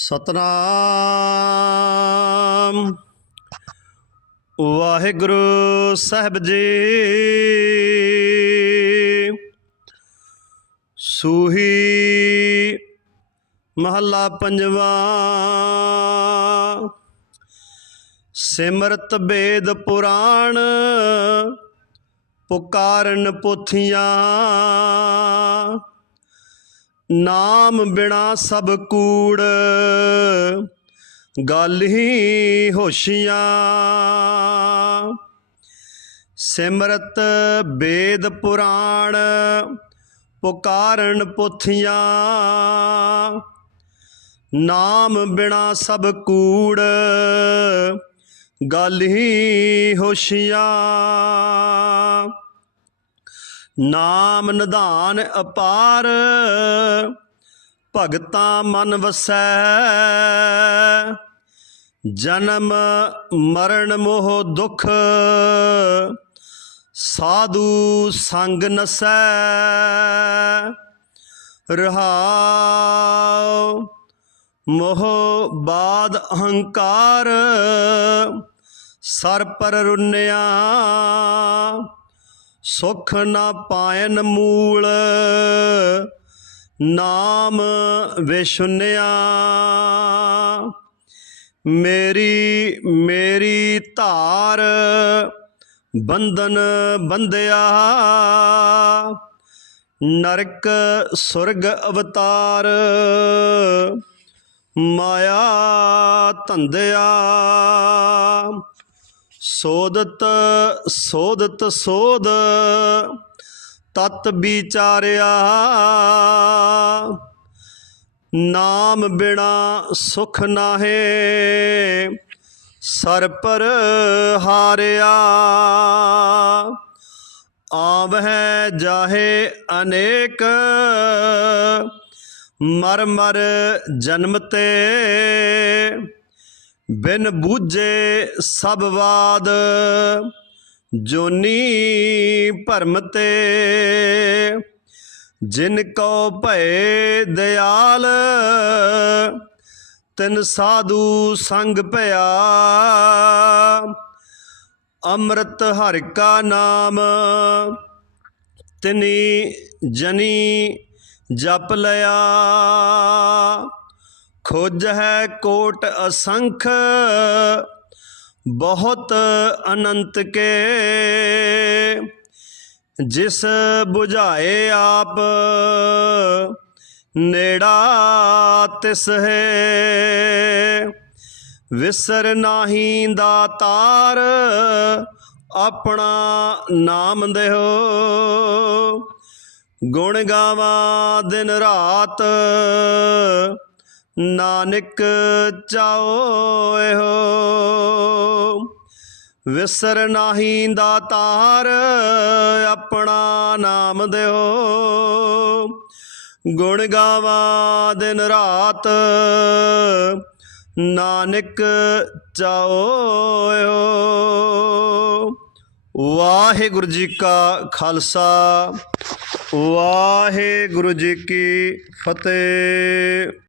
ਸਤਨਾਮ। ਵਾਹਿਗੁਰੂ ਸਾਹਿਬ ਜੀ। ਸੂਹੀ ਮਹੱਲਾ ਪੰਜਵਾ। ਸਿਮਰਤ ਬੇਦ ਪੁਰਾਣ ਪੁਕਾਰਨ ਪੋਥੀਆਂ। ਨਾਮ ਬਿਨਾ ਸਭ ਕੂੜ, ਗੱਲ ਹੀ ਹੋਸ਼ੀਆਂ। ਸਿਮਰਤ ਵੇਦ ਪੁਰਾਣ, ਪੁਕਾਰਨ ਪੁਥੀਆਂ। ਨਾਮ ਬਿਨਾ ਸਭ ਕੂੜ, ਗੱਲ ਹੀ ਹੋਸ਼ੀਆਂ। ਨਾਮ ਨਿਧਾਨ ਅਪਾਰ, ਭਗਤਾਂ ਮਨ ਵਸੈ। ਜਨਮ ਮਰਨ ਮੋਹ ਦੁਖ, ਸਾਧੂ ਸੰਗ ਨਸੈ। ਰਹਾਉ ਮੋਹ ਬਾਦ ਅਹੰਕਾਰ, ਸਰ ਪਰ ਰੁੰਨਿਆ। ਸੁਖ ਨਾ ਪਾਇਨ ਮੂਲ, ਨਾਮ ਵਿਸ਼ੁਨਿਆ ਮੇਰੀ ਮੇਰੀ ਧਾਰ ਬੰਧਨ ਬੰਧਿਆ। ਨਰਕ ਸੁਰਗ ਅਵਤਾਰ ਮਾਇਆ ਧੰਦਿਆ ਸੋਦਤ ਸੋਦਤ ਸੋਦ, ਤਤ ਵਿਚਾਰਿਆ। ਨਾਮ ਬਿਨਾ ਸੁਖ ਨਾਹੇ, ਸਰ ਪਰ ਹਾਰਿਆ। ਆਵਹਿ ਜਾਹੇ ਅਨੇਕ, ਮਰ ਮਰ ਜਨਮ ਤੇ। ਬਿਨ ਬੂਝੇ ਸਭ ਬਾਦ ਜੋਨੀ ਭਰਮ ਤੇ। ਜਿਨ ਕੋ ਭਏ ਦਿਆਲ, ਤਿਨ ਸਾਧੂ ਸੰਗ ਭਇਆ। ਅੰਮ੍ਰਿਤ ਹਰਿ ਕਾ ਨਾਮ, ਤਿਨੀ ਜਨੀ ਜਪ ਲਿਆ। ਖੋਜ ਹੈ ਕੋਟ ਅਸੰਖ, ਬਹੁਤ ਅਨੰਤ ਕੇ। ਜਿਸ 부ਝਾਏ ਆਪ, ਨੇੜਾ ਤਿਸ ਹੈ। ਵਿਸਰ ਨਾਹੀ ਦਾਤਾਰ, ਆਪਣਾ ਨਾਮ ਦੇਹੋ ਗੁਣ ਗਾਵਾਂ ਦਿਨ ਰਾਤ ਨਾਨਕ ਚਾਓ ਇਹੋ। ਵਿਸਰ ਨਾਹੀ ਦਾਤਾਰ ਆਪਣਾ ਨਾਮ ਦਿਓ। ਗੁਣ ਗਾਵਾਂ ਦਿਨ ਰਾਤ ਨਾਨਕ ਚਾਓ ਵਾਹਿਗੁਰੂ ਜੀ ਕਾ ਖਾਲਸਾ, ਵਾਹਿਗੁਰੂ ਜੀ ਕੀ ਫਤਿਹ।